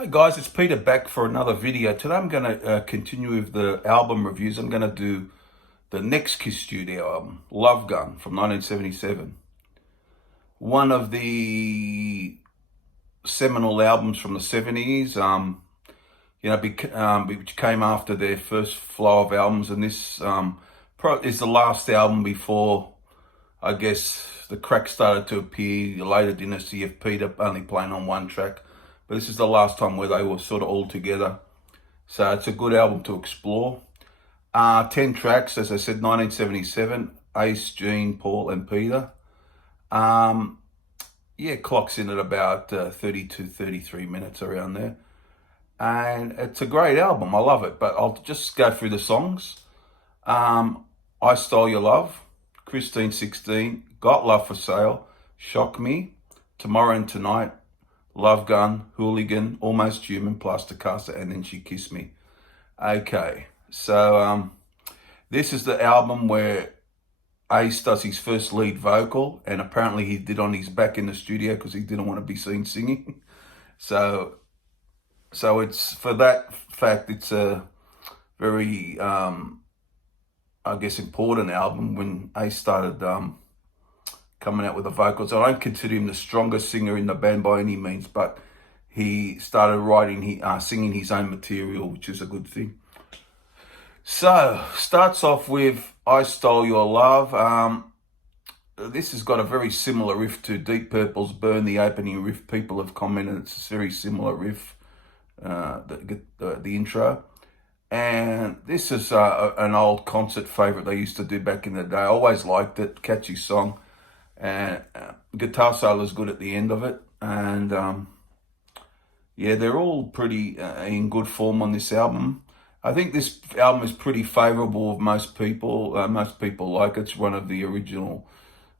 Hi guys, it's Peter back for another video. Today I'm going to continue with the album reviews. I'm going to do the next Kiss studio album, Love Gun from 1977. One of the seminal albums from the 70s, which came after their first flow of albums. And this is the last album before, I guess, the cracks started to appear, the later dynasty of Peter only playing on one track. But this is the last time where they were sort of all together. So it's a good album to explore. 10 tracks, as I said, 1977. Ace, Gene, Paul and Peter. Clocks in at about 30 to 33 minutes around there. And it's a great album. I love it. But I'll just go through the songs. I Stole Your Love, Christine 16, Got Love for Sale, Shock Me, Tomorrow and Tonight, Love Gun, Hooligan, Almost Human, Plaster Caster, and Then She Kissed Me. Okay, so this is the album where Ace does his first lead vocal, and apparently he did on his back in the studio because he didn't want to be seen singing. So it's, for that fact, it's a very, I guess, important album when Ace started coming out with the vocals. I don't consider him the strongest singer in the band by any means, but he started singing his own material, which is a good thing. So, starts off with I Stole Your Love. This has got a very similar riff to Deep Purple's Burn, the opening riff. People have commented it's a very similar riff, the intro. And this is an old concert favourite they used to do back in the day. I always liked it, catchy song. And guitar solo is good at the end of it. And they're all pretty in good form on this album. I think this album is pretty favourable of most people. Most people like it. It's one of the original,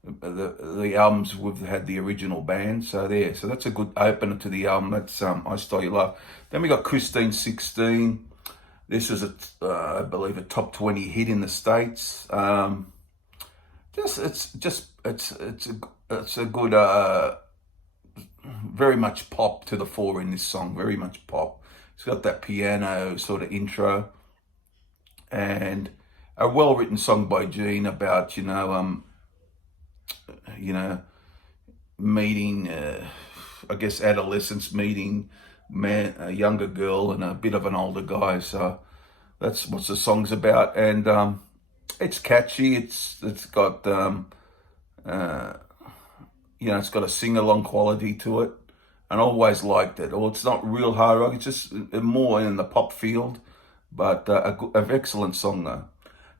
the albums we've had the original band. So that's a good opener to the album. That's I Stole Your Love. Then we got Christine 16. This is I believe a top 20 hit in the States. It's a good, very much pop to the fore in this song. Very much pop. It's got that piano sort of intro, and a well-written song by Gene about meeting, I guess, adolescence, meeting a younger girl and a bit of an older guy. So that's what the song's about, and it's catchy. It's got it's got a sing-along quality to it, and I always liked it. Well, it's not real hard rock. It's just more in the pop field, but an excellent song though.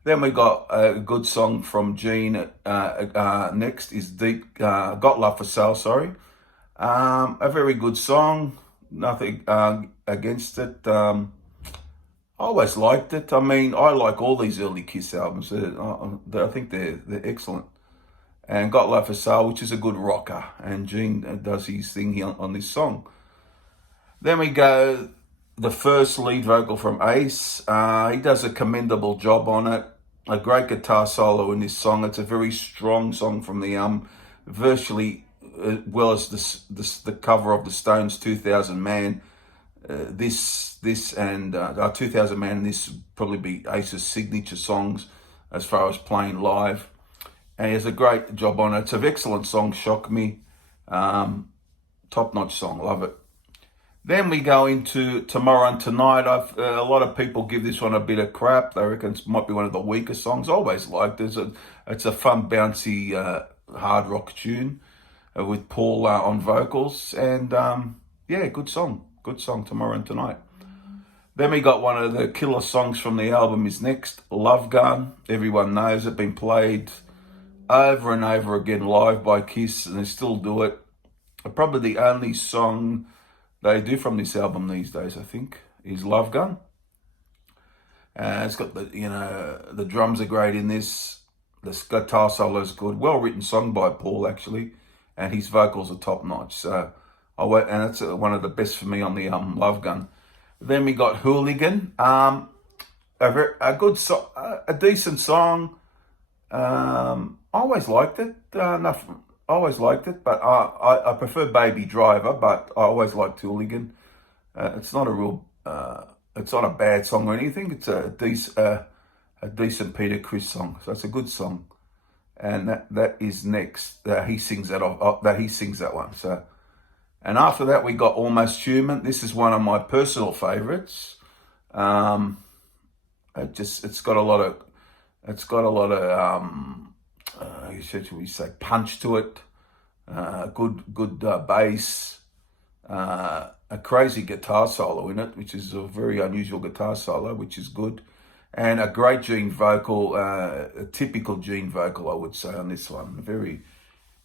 Then we got a good song from Gene. Next is Deep, Got Love for Sale. Sorry, a very good song. Nothing against it. I always liked it. I mean, I like all these early Kiss albums. I think they're excellent. And Got Love for Sale, which is a good rocker. And Gene does his thing here on this song. Then we go the first lead vocal from Ace. He does a commendable job on it. A great guitar solo in this song. It's a very strong song from the album. Virtually, well as the cover of the Stones' 2000 Man. This and 2000 Man, and this probably be Ace's signature songs as far as playing live. And he has a great job on it. It's an excellent song, Shock Me. Top-notch song, love it. Then we go into Tomorrow and Tonight. A lot of people give this one a bit of crap. They reckon it might be one of the weaker songs. I always liked it. It's a fun, bouncy, hard rock tune with Paul on vocals. And good song. Good song, Tomorrow and Tonight. Then we got one of the killer songs from the album is next, Love Gun. Everyone knows it, been played over and over again live by Kiss, and they still do it. Probably the only song they do from this album these days, I think, is Love Gun. It's got the drums are great in this. The guitar solo is good. Well-written song by Paul, actually, and his vocals are top-notch. So and it's one of the best for me on the album, Love Gun. Then we got Hooligan, a good song, a decent song. I always liked it. Always liked it, but I prefer Baby Driver, but I always liked Hooligan. It's not a real, it's not a bad song or anything. It's a decent Peter Criss song. So it's a good song, and that is next. He sings that off. That he sings that one. So, and after that we got Almost Human. This is one of my personal favourites. It's got a lot of, should we say, punch to it. Good bass. A crazy guitar solo in it, which is a very unusual guitar solo, which is good. And a great Gene vocal, a typical Gene vocal, I would say, on this one.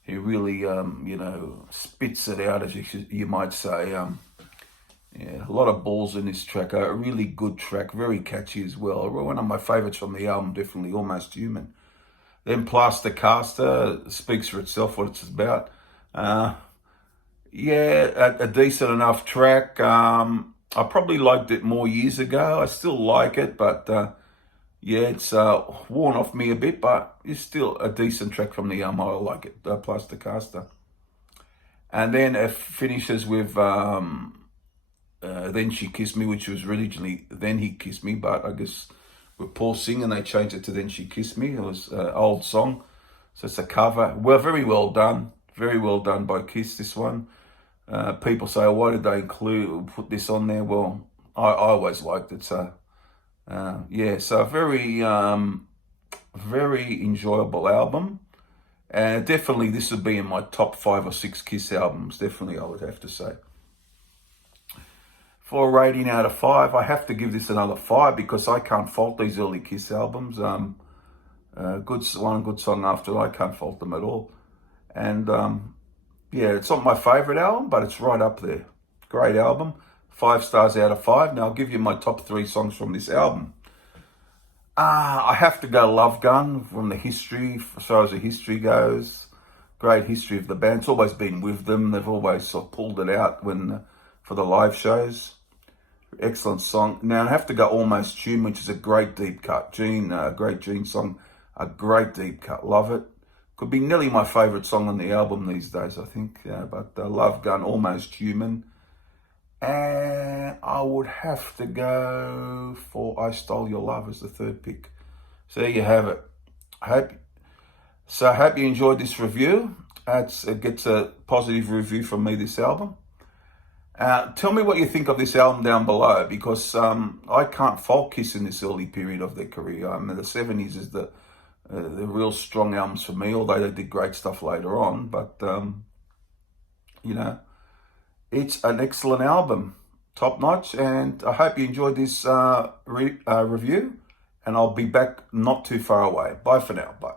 He really, spits it out, as you might say. Yeah, a lot of balls in this track. A really good track, very catchy as well. One of my favourites from the album, definitely Almost Human. Then Plaster Caster speaks for itself, what it's about. A decent enough track. I probably liked it more years ago. I still like it, but it's worn off me a bit, but it's still a decent track from the album. I like it, Plaster Caster. And then it finishes with Then She Kissed Me, which was originally Then He Kissed Me, but I guess with Paul singing, they changed it to Then She Kissed Me. It was an old song, so it's a cover. Well, very well done. Very well done by Kiss, this one. People say, why did they put this on there? Well, I always liked it. So, so very enjoyable album. And definitely this would be in my top 5 or 6 Kiss albums. Definitely, I would have to say. For a rating out of 5, I have to give this another 5 because I can't fault these early Kiss albums. Good song after, I can't fault them at all. And it's not my favourite album, but it's right up there. Great album. 5 stars out of 5. Now I'll give you my top 3 songs from this album. I have to go Love Gun from the history, as far as the history goes. Great history of the band. It's always been with them. They've always sort of pulled it out for the live shows. Excellent song. Now I have to go Almost Human, which is a great deep cut. Great Gene song. A great deep cut. Love it. Could be nearly my favourite song on the album these days, I think. But Love Gun, Almost Human. And I would have to go for I Stole Your Love as the third pick. So there you have it. I hope you enjoyed this review. It gets a positive review from me, this album. Tell me what you think of this album down below, because I can't fault Kiss in this early period of their career. The 70s is the real strong albums for me, although they did great stuff later on. But, it's an excellent album, top notch. And I hope you enjoyed this review. And I'll be back not too far away. Bye for now. Bye.